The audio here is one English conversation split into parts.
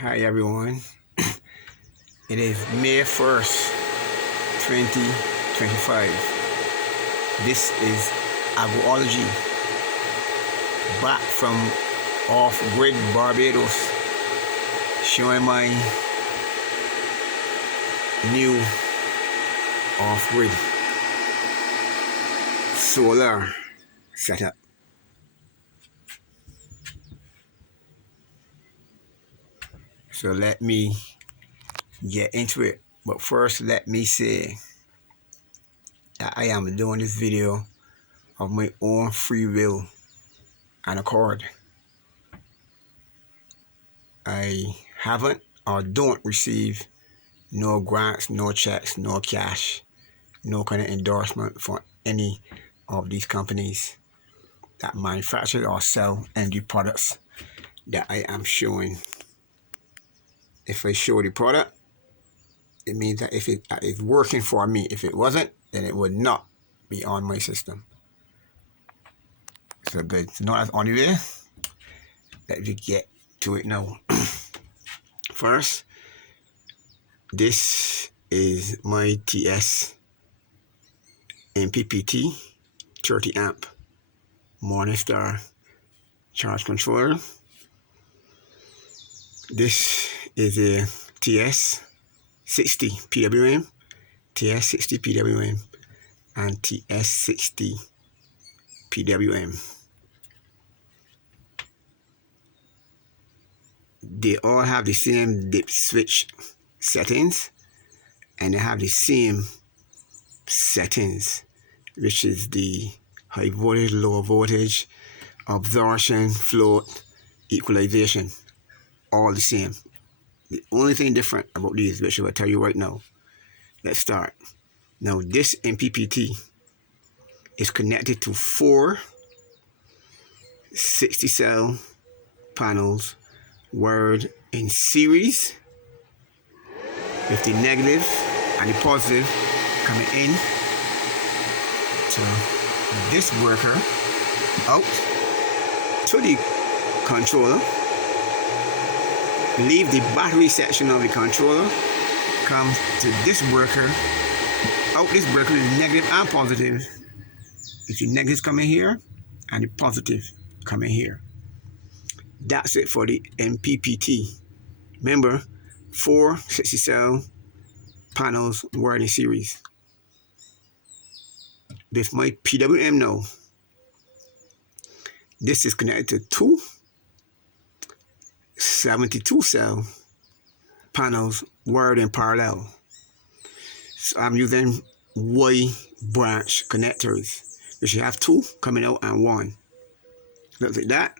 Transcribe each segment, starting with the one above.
Hi everyone. It is May 1st, 2025. This is Agroology, back from off-grid Barbados, showing my new off-grid solar setup. So let me get into it. But first, let me say that I am doing this video of my own free will and accord. I haven't or don't receive no grants, no checks, no cash, no kind of endorsement for any of these companies that manufacture or sell energy products that I am showing. If I show the product, it means that if it is working for me. If it wasn't, then it would not be on my system. So good. So now that's on the way. Let me get to it now. First, this is my TS MPPT 30 amp Morningstar charge controller. This is a TS 60 PWM, TS 60 PWM, and TS 60 PWM. They all have the same dip switch settings, and they have the same settings, which is the high voltage, low voltage, absorption, float, equalization, all the same. The only thing different about these, which I will tell you right now. Let's start. Now this MPPT is connected to 4 60 cell panels wired in series, with the negative and the positive coming in to this breaker, out to the controller, leave the battery section of the controller, comes to this breaker, out this breaker is negative and positive. If the negatives coming here and the positive coming here. That's it for the MPPT. Remember, 4 60 cell panels wired in series. With my PWM now, this is connected to 2 72 cell panels wired in parallel. So I'm using Y branch connectors, which you have 2 coming out and 1. Look like that,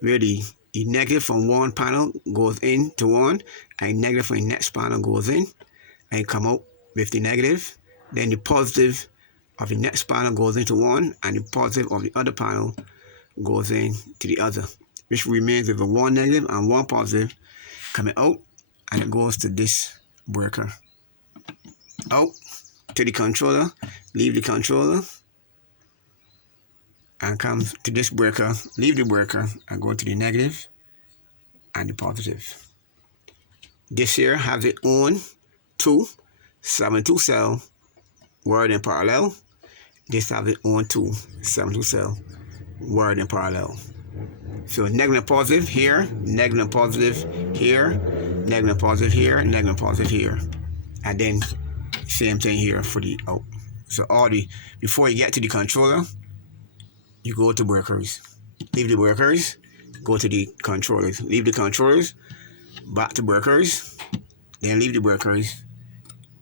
where the negative from one panel goes in to 1, and negative from the next panel goes in and come out with the negative. Then the positive of the next panel goes into 1, and the positive of the other panel goes in to the other, which remains with a 1 negative and 1 positive coming out, and it goes to this breaker. Out to the controller, leave the controller, and comes to this breaker, leave the breaker, and go to the negative and the positive. This here has its own 2 72 cell wired in parallel. This has its own 2 72 cell wired in parallel. So negative and positive here, negative and positive here, negative and positive here, negative and positive here. And then same thing here for the out. So all the, before you get to the controller, you go to breakers. Leave the breakers, go to the controllers. Leave the controllers, back to breakers, then leave the breakers.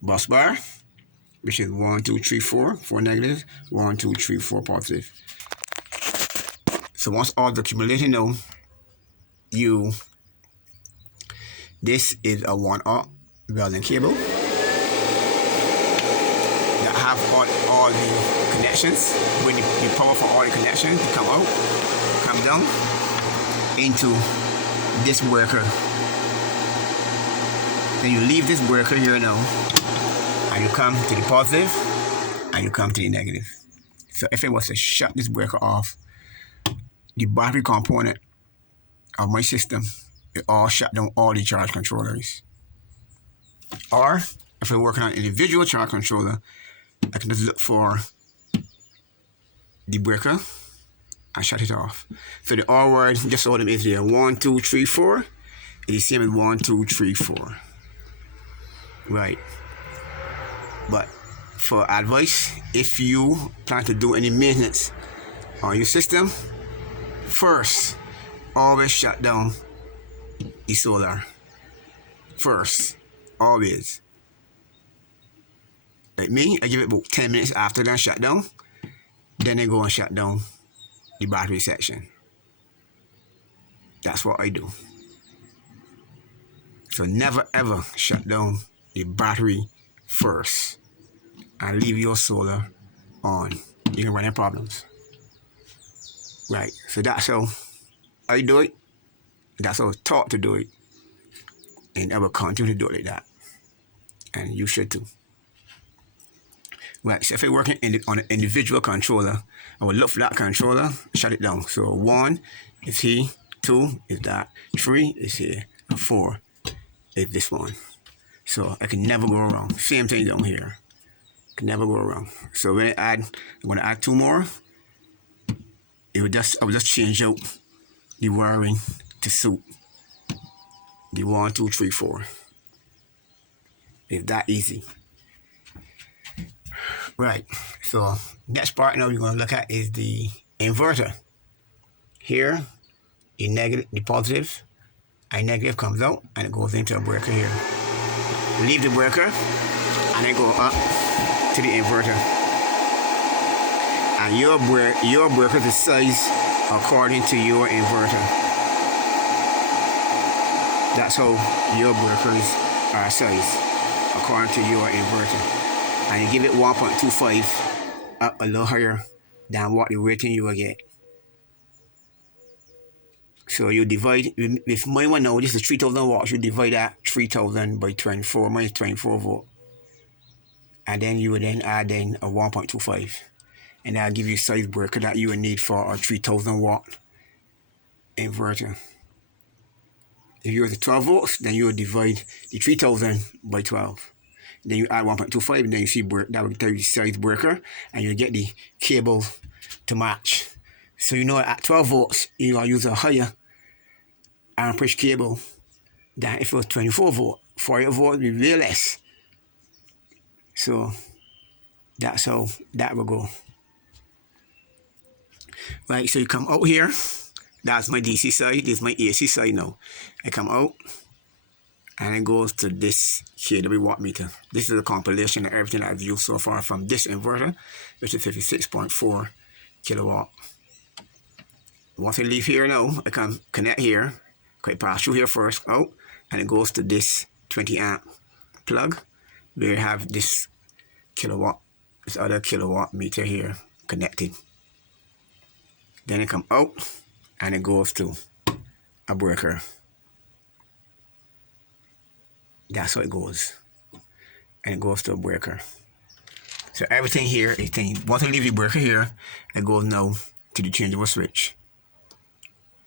Bus bar, which is 1 2 3 4, 4 negative, 1 2 3 4 positive. So once all the accumulated now, this is a 1-aught welding cable that have all the connections, with the power for all the connections to come out, come down into this breaker. Then you leave this breaker here now, and you come to the positive, and you come to the negative. So if it was to shut this breaker off, the battery component of my system it all shut down all the charge controllers. Or if I'm working on individual charge controller, I can just look for the breaker and shut it off. So the R word, just all them is here. 1, 2, 3, 4. It's the same as 1, 2, 3, 4. Right. But for advice, if you plan to do any maintenance on your system, first, always shut down the solar. First, always. Like me, I give it about 10 minutes after that shut down. Then I go and shut down the battery section. That's what I do. So never ever shut down the battery first and leave your solar on. You can run into problems. Right, so that's how I do it. That's how I was taught to do it. And I will continue to do it like that. And you should too. Right, so if you're working on an individual controller, I will look for that controller, shut it down. So 1 is here, 2 is that, 3 is here, and 4 is this one. So I can never go wrong. Same thing down here. Can never go wrong. So when I'm gonna add 2 more, I will just change out the wiring to suit the 1, 2, 3, 4. It's that easy. Right, so next part now we're going to look at is the inverter. Here, the positive, and negative comes out and it goes into a breaker here. Leave the breaker and then go up to the inverter. And your breaker is size according to your inverter. That's how your breakers are sized according to your inverter. And you give it 1.25 up a little higher than what the rating you will get. So you divide, with my one now, this is 3000 watts, you divide that 3000 by 24, minus 24 volt. And then you would then add in a 1.25. And that'll give you size breaker that you would need for a 3000 watt inverter. If you use 12 volts, then you would divide the 3000 by 12. Then you add 1.25, and then you see that will tell you the size breaker, and you get the cable to match. So you know at 12 volts, you're going to use a higher amperage cable than if it was 24 volt. 48 volt will be way less. So that's how that will go. Right, so you come out here. That's my DC side. This is my AC side now. I come out. And it goes to this kW wattmeter. This is a compilation of everything I've used so far from this inverter, which is 56.4 kilowatt. Once I leave here now, I can connect here, I pass through here first, out, and it goes to this 20 amp plug, where I have this other kilowatt meter here connected. Then it comes out, and it goes to a breaker. That's how it goes. And it goes to a breaker. So everything here is changed. Once I leave the breaker here, it goes now to the changeable switch.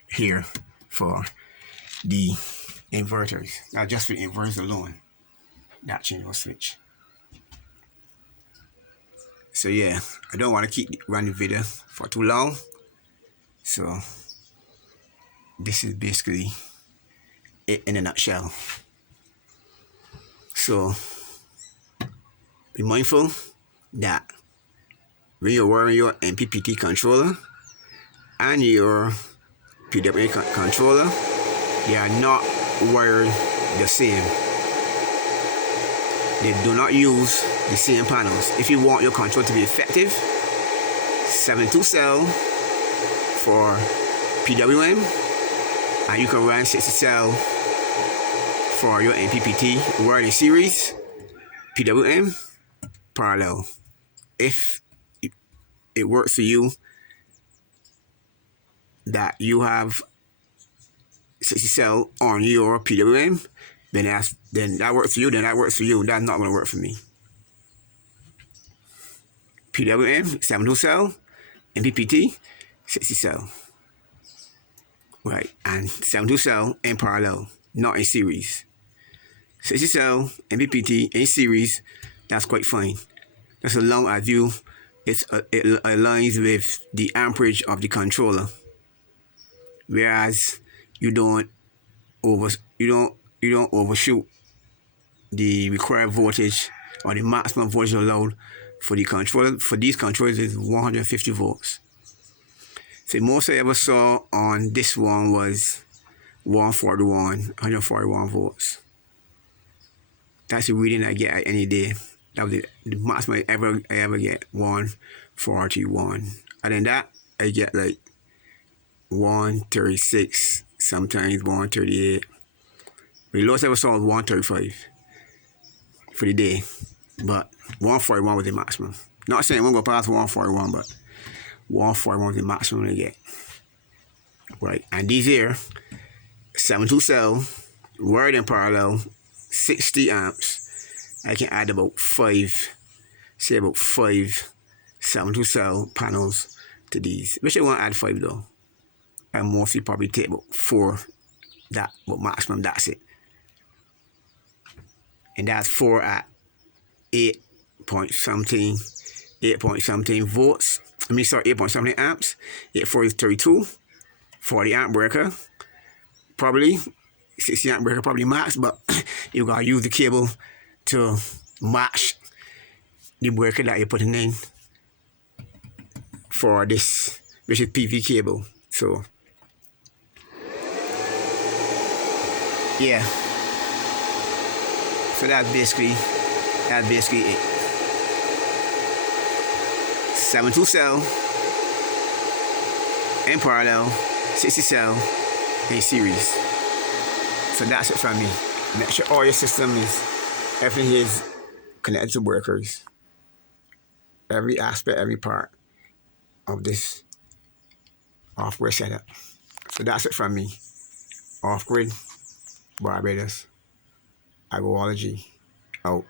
Here for the inverters. Not just for the inverters alone. That changeable switch. So yeah, I don't want to keep running the video for too long. So this is basically it in a nutshell. So, be mindful that when you're wiring your MPPT controller and your PWM controller, they are not wired the same. They do not use the same panels. If you want your control to be effective, 72 cell for PWM, and you can run 60 cell for your MPPT wiring series, PWM, parallel. If it works for you that you have 60 cell on your PWM, then that works for you, then that works for you. That's not going to work for me. PWM, 72 cell, MPPT, 60 cell. right? And 72 cell in parallel, not in series. 60 cell MPPT in series, that's quite fine. That's as long as it aligns with the amperage of the controller, whereas you don't over you don't overshoot the required voltage or the maximum voltage allowed for the controller. For these controllers is 150 volts. So most I ever saw on this one was 141 volts. That's the reading I get at any day. That was the maximum I ever get, 141. And then that I get like 136, sometimes 138. The lowest I ever saw was 135 for the day. But 141 was the maximum. Not saying it won't go past 141, but 141 was the maximum I get. Right. And these here, 72 cell, wired in parallel, 60 amps. I can add about five 72 cell panels to these. Which I won't add 5 though. I mostly probably take about 4. But maximum, that's it. And that's 4 at 8 point something volts. 8 point something amps. 8 4 is 32. 40 amp breaker. Probably 60 amp breaker, probably max, but you gotta use the cable to match the breaker that you're putting in for this, which is PV cable. So yeah. So that's basically it. 72 cell in parallel, 60 cell in series. So that's it from me. Make sure all your system everything is connected to breakers. Every aspect, every part of this off-grid setup. So that's it from me. Off-grid, Barbados, Agrology, out.